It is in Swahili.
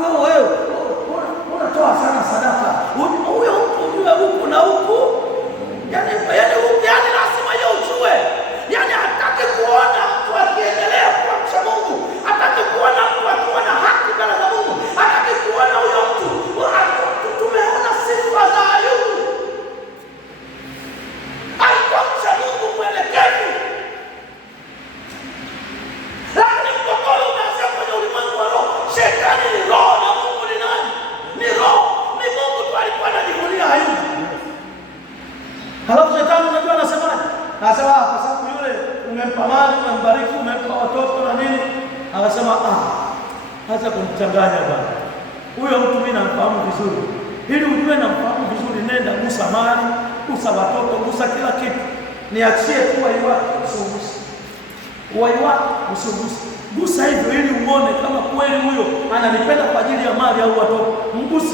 wewe unatoa sana sadaka. Huyo mtu ujue huku na huku. Yaani lazima yeye ujue. Yaani hataki kuona mtu akiendelea kwa mcha Mungu. Hataki kuona mtu akiwa na haki mbele za Mungu. Hataki kuona huyo mtu. Tumeona sifa za Ayubu. Alikuwa mcha Mungu mwelekevu. Lakini mgogoro umeanzia kwenye ulimwengu wa roho. Shetani ni roho na Mungu ni nani? Ni roho. Ni Mungu tu alikuwa anajivunia Ayubu. Halafu shetani unajua anasemaje? Anasema kwa sababu yule umempa mali, umembariki, umempa watoto na nini? Anasema acha kumchanganya bwana. Huyo mtu mimi namfahamu vizuri. Ili ujue namfahamu vizuri, nenda gusa mali, gusa watoto, gusa kila kitu. Niachie tu wai wake usuguse. Wai wake usuguse. Gusa hivyo ili uone kama kweli huyo ananipenda kwa ajili ya mali au watoto. Mguse